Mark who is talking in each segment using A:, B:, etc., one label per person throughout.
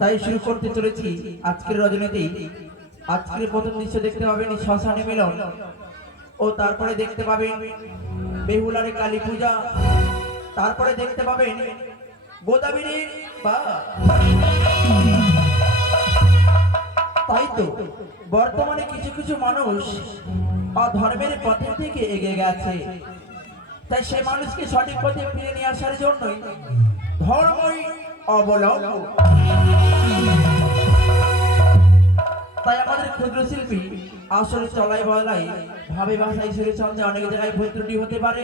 A: তাই শুরু করতে চলেছি আজকের রজনীতি। আজকের প্রথম দৃশ্য দেখতে পাবেন শ্মশানে মিলন। ও তারপরে দেখতে পাবেন বেহুলারে কালী পূজা। তারপরে দেখতে পাবেন গোদাবরীর বা তাই তো, বর্তমানে কিছু কিছু মানুষ বা ধর্মের পথে থেকে এগিয়ে গেছে। তাই সেই মানুষকে সঠিক পথে ফিরে নিয়ে আসার জন্যই ধর্মই অবলম্বন। তাই আমাদের ক্ষুদ্র শিল্পী আসলে চলাই বলাই, ভাবে ভাষায় সুরে চন্দ্রে অনেক জায়গায় ভুল ত্রুটি হতে পারে।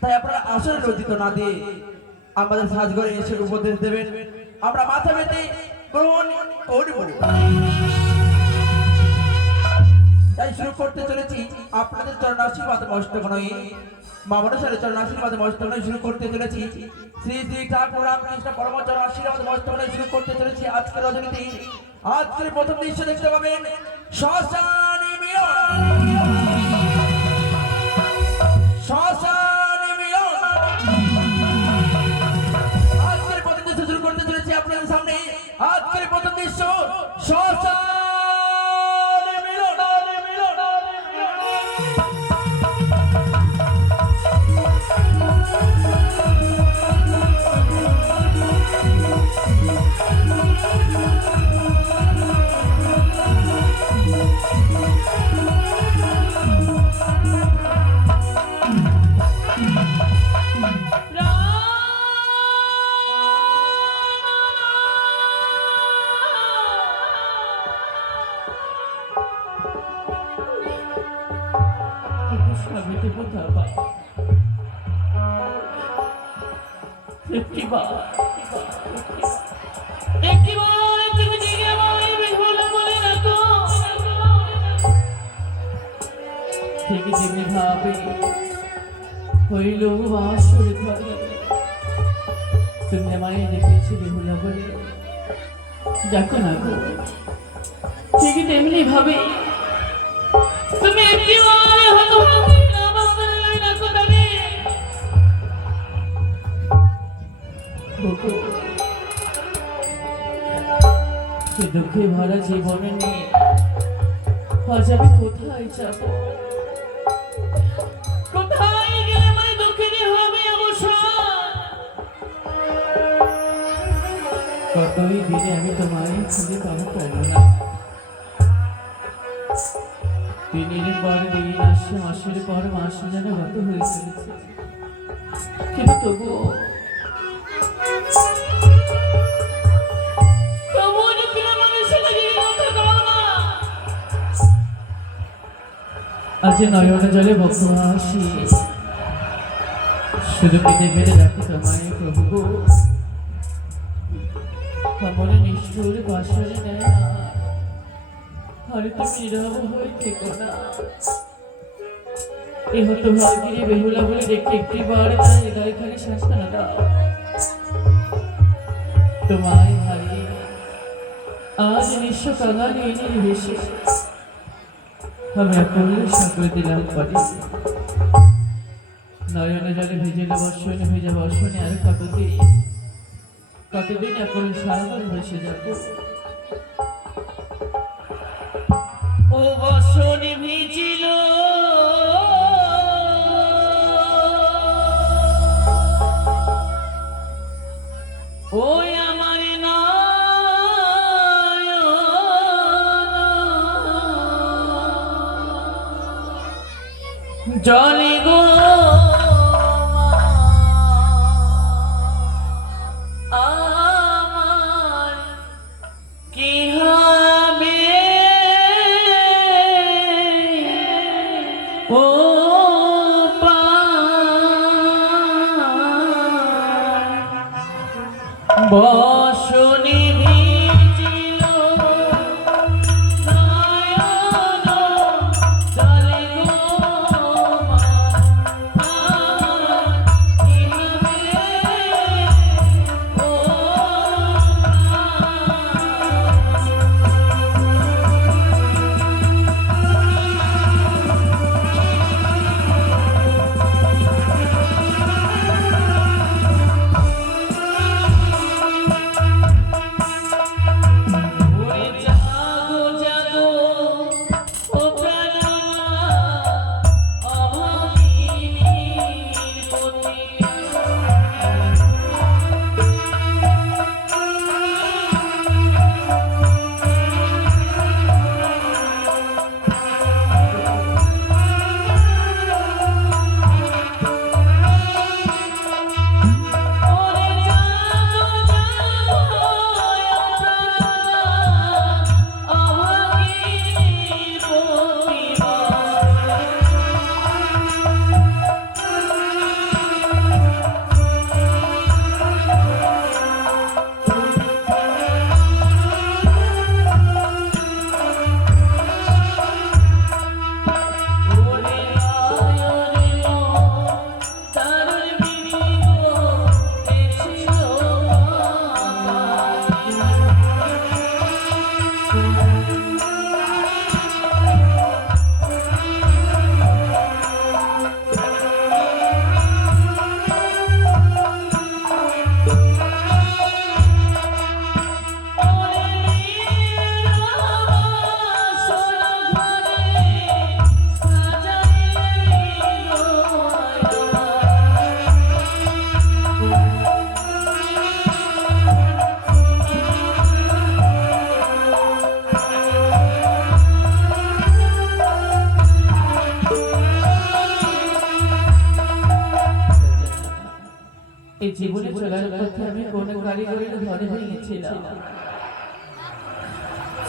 A: তাই আপনারা আসলে লজ্জিত না দিয়ে আমাদের সাজঘরে এসে উপদেশ দেবেন। আমরা মাথা পেতে গ্রহণ করব তাই শুরু করতে চলেছি আপনাদের চরণ আশীর্বাদ মস্তক নয়। মামনসারে চরণ আশীর্বাদ মস্তক নয়, শুরু করতে চলেছি। শ্রী শ্রী ঠাকুর রামকৃষ্ণ পরমচরণ আশীর্বাদ মস্তক নয়, শুরু করতে চলেছি আজকের রজনীতে। আজকের প্রথম দৃশ্য দেখতে পাবেন আজকের প্রথম দৃশ্য শুরু করতে চলেছি আপনাদের সামনে। আজকের প্রথম দৃশ্য শ্মশানে
B: ঠিক যেমনি ভাবে হইল বাসর ঘরে। তুমি আমায় দেখেছি বেহুলা বলে। দেখো না গো। ঠিক তেমনি ভাবে তুমি একটিবার হতো আমার মনে না কোথায় সে দুঃখে ভরা জীবনে নিয়ে আজ আমি কোথায় যাব? কতই দিনে আমি তোমায় খুঁজে পাবো পাবো না। দিনের পর দিন আসছে মাসের পর মাস যেন গত হয়ে চলেছে। কিন্তু তবুও। আজ নয়ন জলে বক্ষবাসী শুধু পেটে পেটে রাখি তোমায় প্রভু গো। কমলে নিষ্ঠুর বাসরে নেয়। তুমি নীরব হয়ে থেকো না বেহুলা বলে দেখে একটি বার খালি দাও তোমায় আজ নিঃস্ব কাঙালি এনে ভেসে আমি আপন সকল দিলাম পরে নয়নে জলে ভেজেল বর্ষণে ভেজা বর্ষণে আর কতদিন কতদিন এখন সারাদিন ভেসে যাব। ও বসনে ভিজিল। জলে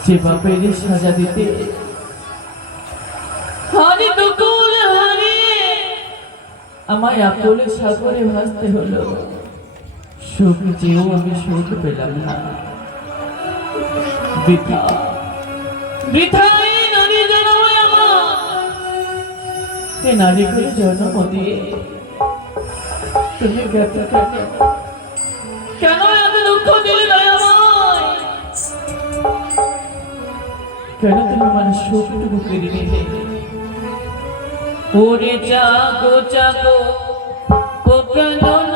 B: সে বাপের সাজা দিতে। হানি দুকুল হারিয়ে আমায় আকুল সাগরে ভাসতে হলো। সুখ চেয়েও আমি সুখ পেলাম না। বৃথা। নারী জন্ম আমার। এই নারী করে জন্ম দিয়ে তুমি ব্যথ কেন কেন তুমি মানুষ সুখটুকু কেড়ে নিলে। ওরে জাগো জাগো ও প্রাণনা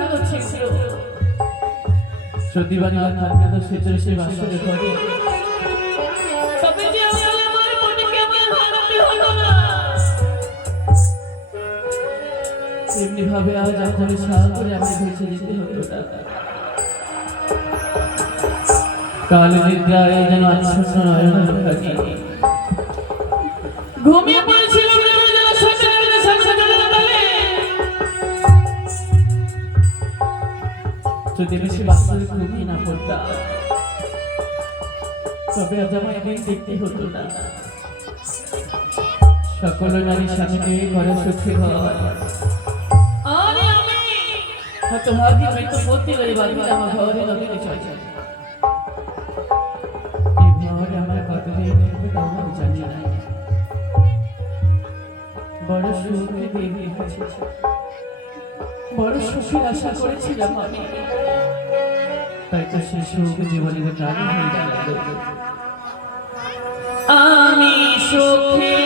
B: সতীবাণী থাকে তো সে তো সে বাসরে ঘরে তবে যে আমার মনে কেমন হারাতে হলো না। তেমনি ভাবে আজ আপনার সাগরে আমি ভেসে যেতে হতো কাল নিদ্রায় যেন আচ্ছন্ন নয়ন ঘুমিয়ে পড়েছিল যদি বেশি বাস্তবে ঘুমিয়ে না। পড়তাম তবে আজ আমায় একদিন দেখতে হতো না। সকল নারী স্বামীকে করে সুখী আমি! হয়তো ভাবি মৃত্যু পড়তে পারি? বাকি আমার ঘরে নদীতে চলে এই ঘরে আমার কতদিন থাকবে তাও আমি জানি না। বড় সুখে গেছে বড় সুখের আশা করেছিলাম আমি। তাই তো সে সুখ জীবনের প্রাণী আমি সুখে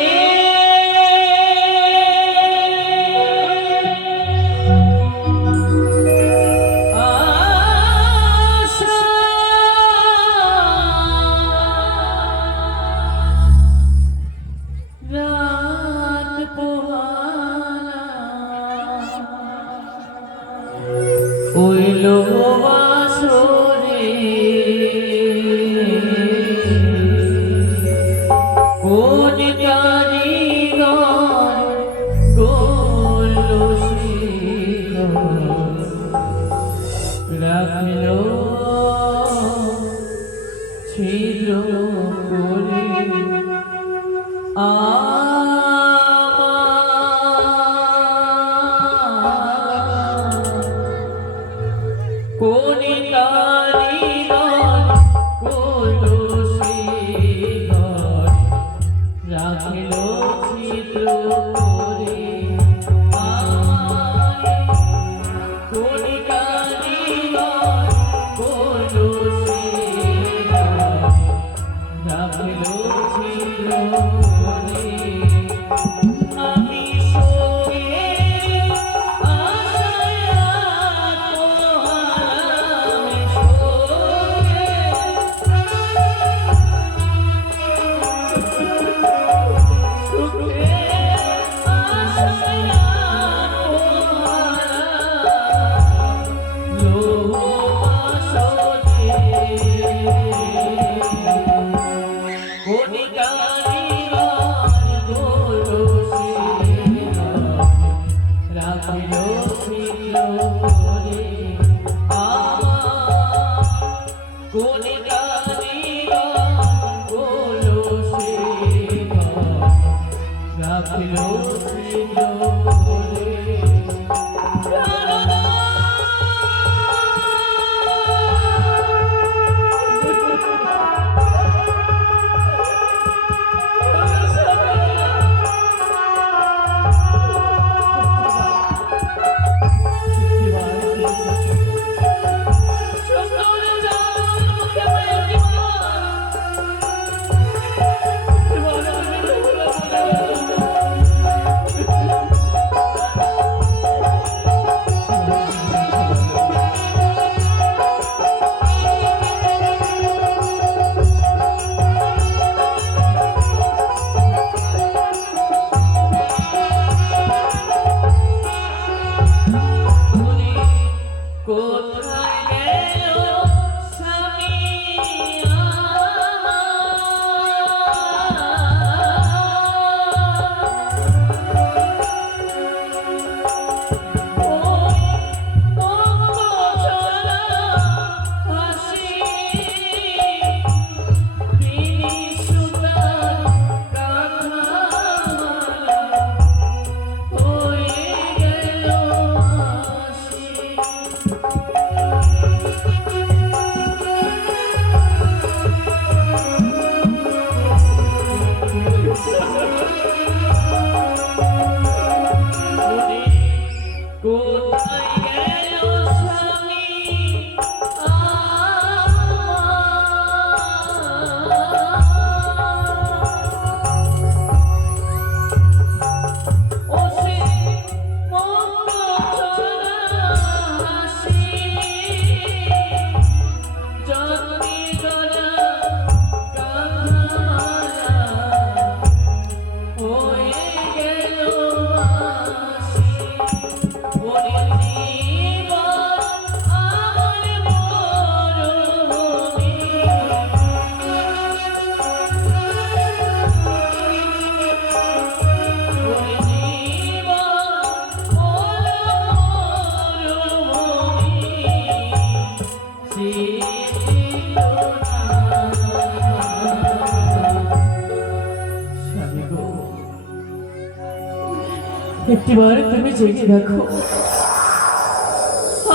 B: একটিবার তুমি জেগে দেখো।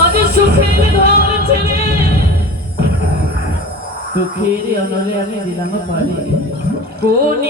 B: আজ সুখের ঘর ছেড়ে দুঃখের অনলে আমি দিলাম পারি কোন